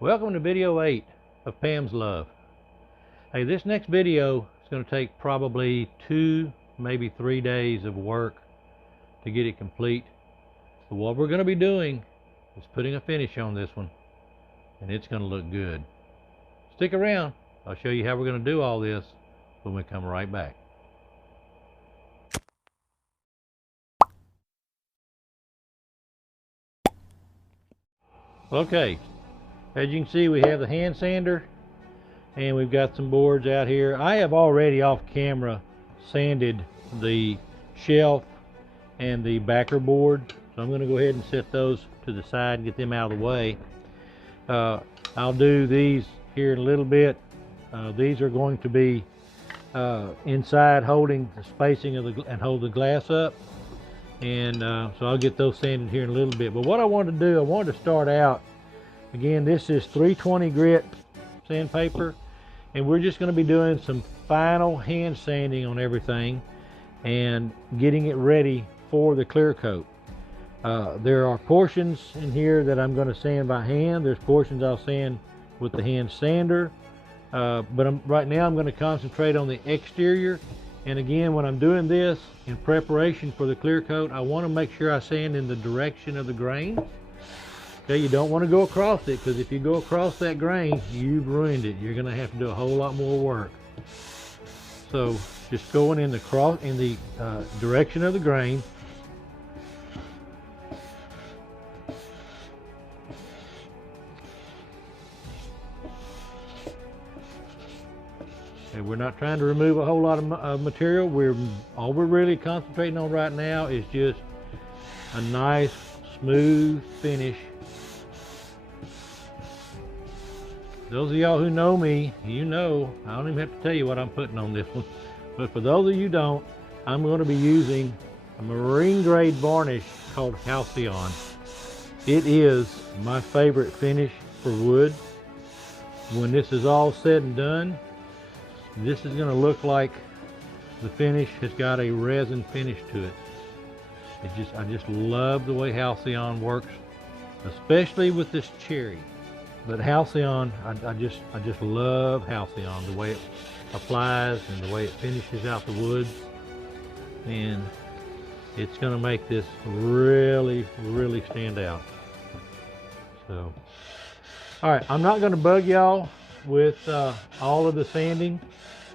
Welcome to video 8 of Pam's Love. Hey, this next video is going to take probably 2, maybe 3 days of work to get it complete. But what we're going to be doing is putting a finish on this one, and it's going to look good. Stick around. I'll show you how we're going to do all this when we come right back. Okay, as you can see, we have the hand sander and we've got some boards out here. I have already off camera sanded the shelf and the backer board, so I'm going to go ahead and set those to the side and get them out of the way. I'll do these here in a little bit. These are going to be inside, holding the spacing of and hold the glass up, and so I'll get those sanded here in a little bit. But what I wanted to do, I wanted to start out, again, this is 320 grit sandpaper, and we're just going to be doing some final hand sanding on everything and getting it ready for the clear coat. There are portions in here that I'm going to sand by hand. There's portions I'll sand with the hand sander, but right now I'm going to concentrate on the exterior. And again, when I'm doing this in preparation for the clear coat, I want to make sure I sand in the direction of the grain. Okay, you don't want to go across it, because if you go across that grain, you've ruined it. You're going to have to do a whole lot more work. So just going in the direction of the grain. And we're not trying to remove a whole lot of material. All we're really concentrating on right now is just a nice smooth finish. Those of y'all who know me, you know I don't even have to tell you what I'm putting on this one. But for those of you who don't, I'm going to be using a marine grade varnish called Halcyon. It is my favorite finish for wood. When this is all said and done, this is going to look like the finish has got a resin finish to it. I just love the way Halcyon works, especially with this cherry. But Halcyon, I just love Halcyon, the way it applies and the way it finishes out the wood, and it's going to make this really stand out. So, all right, I'm not going to bug y'all with all of the sanding.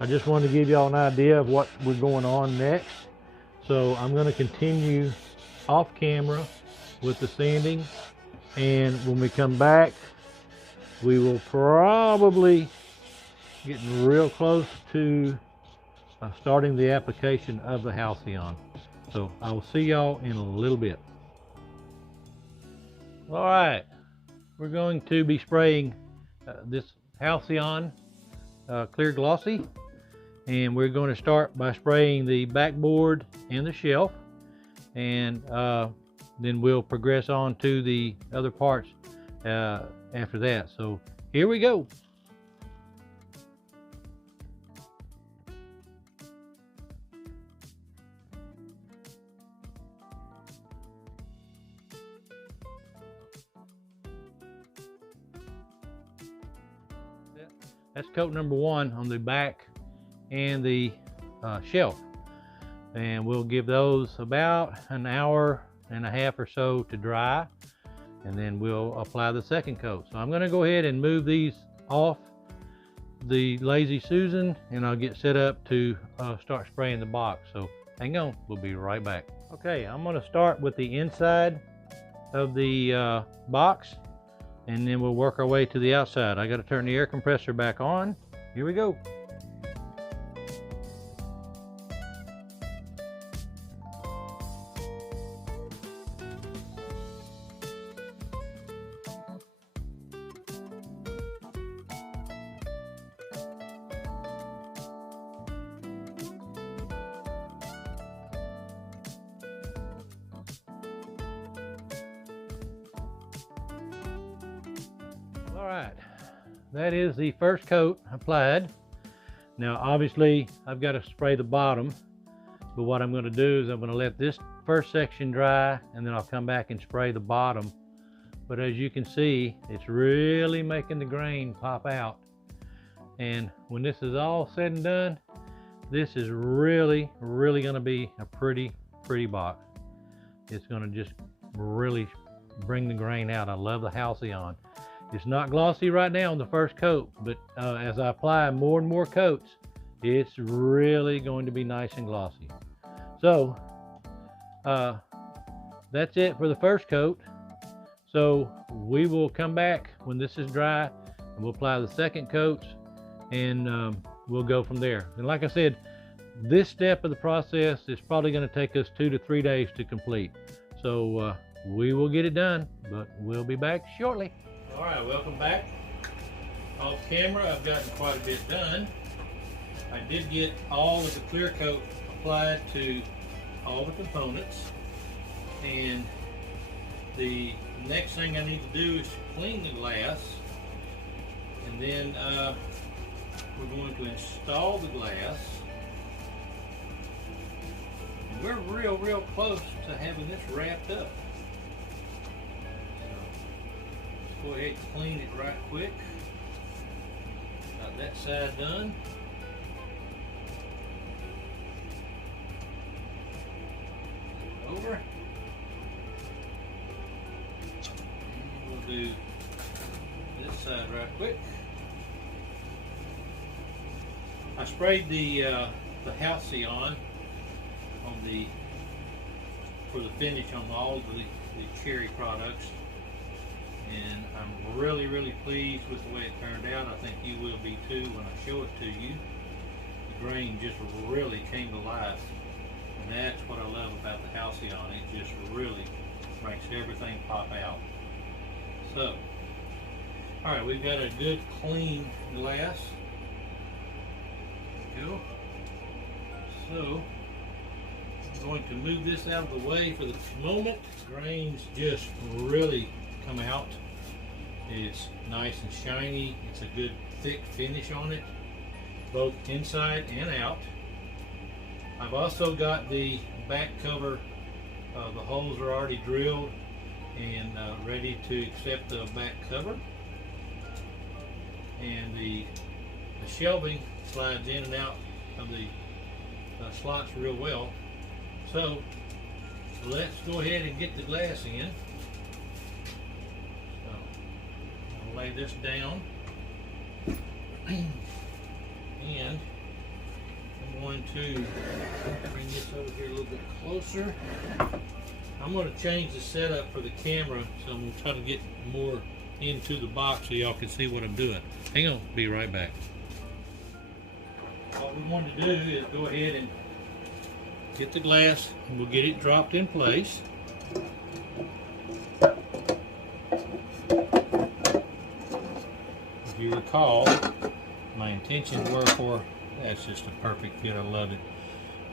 I just wanted to give y'all an idea of what we're going on next. So I'm going to continue off camera with the sanding, and when we come back, we will probably getting real close to starting the application of the Halcyon. So I will see y'all in a little bit. All right, we're going to be spraying this Halcyon Clear Glossy, and we're going to start by spraying the backboard and the shelf, and then we'll progress on to the other parts after that. So here we go. That's coat number 1 on the back and the shelf, and we'll give those about an hour and a half or so to dry, and then we'll apply the second coat. So I'm going to go ahead and move these off the Lazy Susan, and I'll get set up to start spraying the box. So hang on, we'll be right back. Okay, I'm going to start with the inside of the box, and then we'll work our way to the outside. I got to turn the air compressor back on. Here we go. All right, that is the first coat applied. Now obviously I've got to spray the bottom, but what I'm going to do is I'm going to let this first section dry, and then I'll come back and spray the bottom but as you can see, it's really making the grain pop out. And when this is all said and done, this is really going to be a pretty box. It's going to just really bring the grain out. I love the Halcyon. It's not glossy right now on the first coat, but as I apply more and more coats, it's really going to be nice and glossy. So that's it for the first coat. So we will come back when this is dry, and we'll apply the second coats, and we'll go from there. And like I said, this step of the process is probably going to take us 2 to 3 days to complete. So we will get it done, but we'll be back shortly. All right, welcome back. Off camera, I've gotten quite a bit done. I did get all of the clear coat applied to all the components, and the next thing I need to do is clean the glass, and then we're going to install the glass. And we're real close to having this wrapped up. So let's go ahead and clean it right quick. Got that side done. Over. And we'll do this side right quick. I sprayed the Halcyon on for the finish on all of the cherry products, and I'm really pleased with the way it turned out. I think you will be too when I show it to you. The grain just really came to life. And that's what I love about the Halcyon. It just really makes everything pop out. So, all right, we've got a good clean glass. There we go. So, I'm going to move this out of the way for the moment. The grains just really come out. It's nice and shiny. It's a good thick finish on it, both inside and out. I've also got the back cover, the holes are already drilled and ready to accept the back cover. And the shelving slides in and out of the slots real well. So let's go ahead and get the glass in. So I'll lay this down. And I'm going to bring this over here a little bit closer. I'm going to change the setup for the camera, so I'm going to try to get more into the box so y'all can see what I'm doing. Hang on, be right back. What we want to do is go ahead and get the glass, and we'll get it dropped in place. If you recall, my intentions were for, that's just a perfect fit, I love it,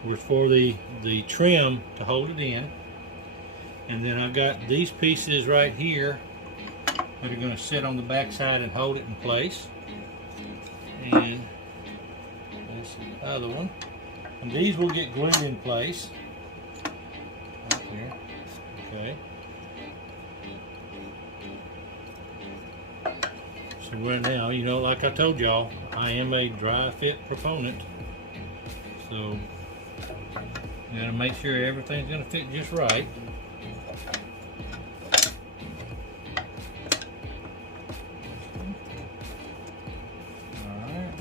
was for the trim to hold it in. And then I've got these pieces right here that are going to sit on the back side and hold it in place. And that's the other one. And these will get glued in place. Right here. Okay. So right now, you know, like I told y'all, I am a dry fit proponent. So you gotta make sure everything's gonna fit just right. Alright.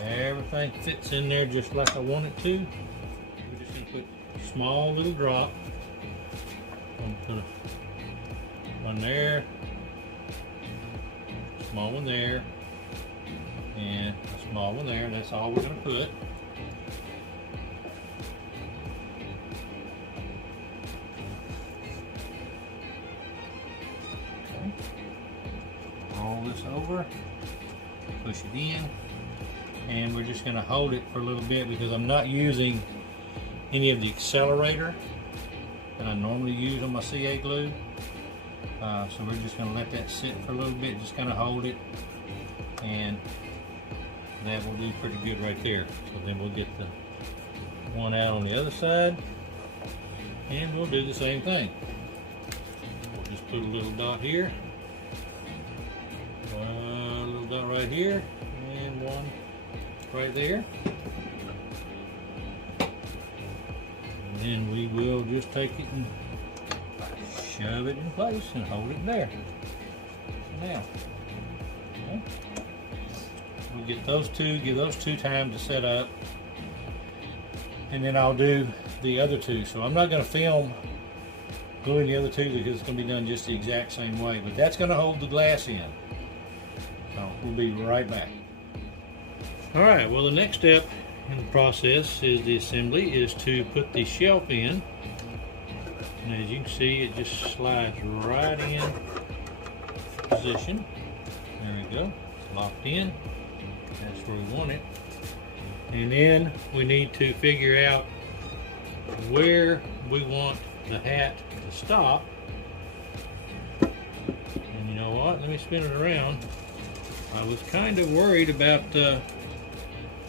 Everything fits in there just like I want it to. We're just gonna put a small little drop. I'm gonna put one there. Small one there, and a small one there. That's all we're going to put. Okay. Roll this over, push it in, and we're just going to hold it for a little bit because I'm not using any of the accelerator that I normally use on my CA glue. So we're just going to let that sit for a little bit, just kind of hold it, and that will do pretty good right there. So then we'll get the one out on the other side, and we'll do the same thing. Put a little dot here, a little dot right here, and one right there. And then we will just take it and shove it in place and hold it there. Now, okay. We'll get those two, give those two time to set up, and then I'll do the other two. So I'm not going to film gluing the other two because it's going to be done just the exact same way, but that's going to hold the glass in. So we'll be right back. All right, well, the next step in the process is the assembly is to put the shelf in. And as you can see, it just slides right in position. There we go, locked in. That's where we want it. And then we need to figure out where we want the hat to stop. And you know what? Let me spin it around. I was kind of worried about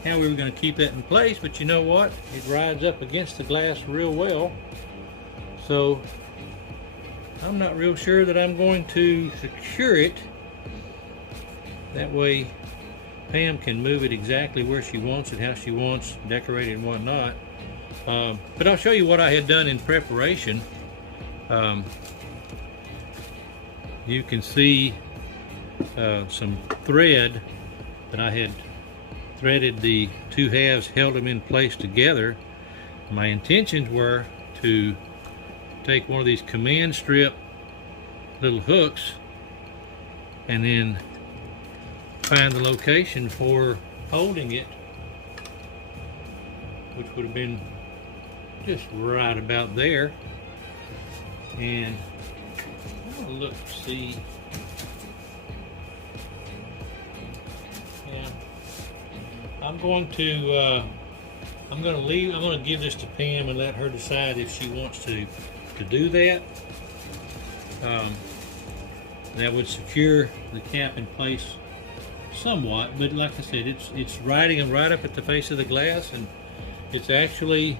how we were going to keep that in place, but you know what? It rides up against the glass real well. So I'm not real sure that I'm going to secure it. That way Pam can move it exactly where she wants it, how she wants, decorate it and whatnot. But I'll show you what I had done in preparation. You can see some thread that I had threaded the two halves, held them in place together. My intentions were to take one of these command strip little hooks and then find the location for holding it, which would have been just right about there. And I'll look to see. Yeah, I'm going to give this to Pam and let her decide if she wants to do that. That would secure the cap in place somewhat, but like I said, it's riding them right up at the face of the glass, and it's actually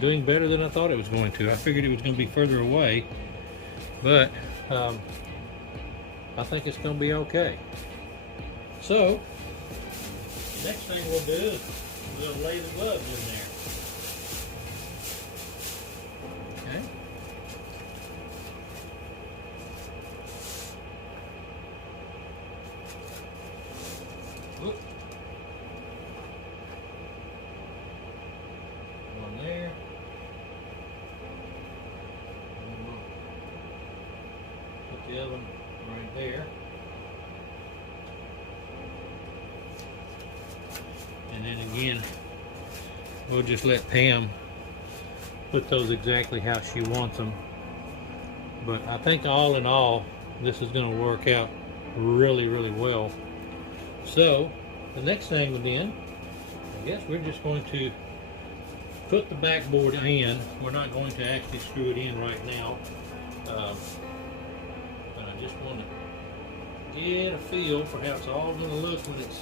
doing better than I thought it was going to. I figured it was going to be further away, but I think it's going to be okay. So the next thing we'll do is we'll lay the gloves in there. Okay. Whoop. One there. And we'll put the other one right there. And then again, we'll just let Pam put those exactly how she wants them. But I think all in all, this is going to work out really, really well. So the next thing then, I guess we're just going to put the backboard in. We're not going to actually screw it in right now, but I just want to get a feel for how it's all going to look when it's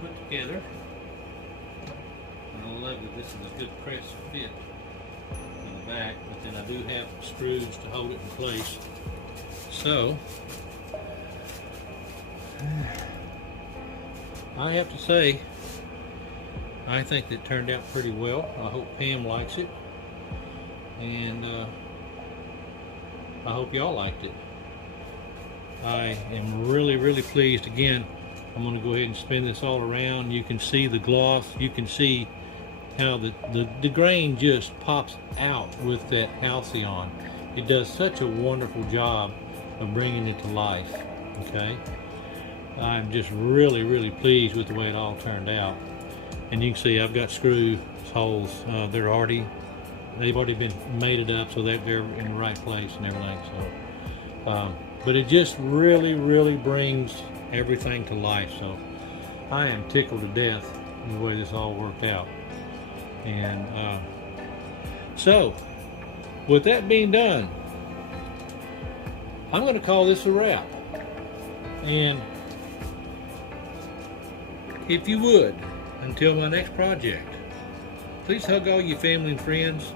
put together. I love that this is a good press fit in the back, but then I do have screws to hold it in place. So I have to say, I think that turned out pretty well. I hope Pam likes it, and I hope y'all liked it. I am really, really pleased. Again, I'm going to go ahead and spin this all around. You can see the gloss. You can see how the grain just pops out with that halcyon. It does such a wonderful job of bringing it to life. Okay, I'm just really, really pleased with the way it all turned out. And you can see I've got screw holes. They've already been mated up so that they're in the right place and everything. So, but it just really, really brings everything to life. So I am tickled to death in the way this all worked out. And so with that being done, I'm going to call this a wrap. And if you would, until my next project, please hug all your family and friends.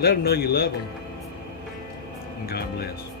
Let them know you love them. and God bless.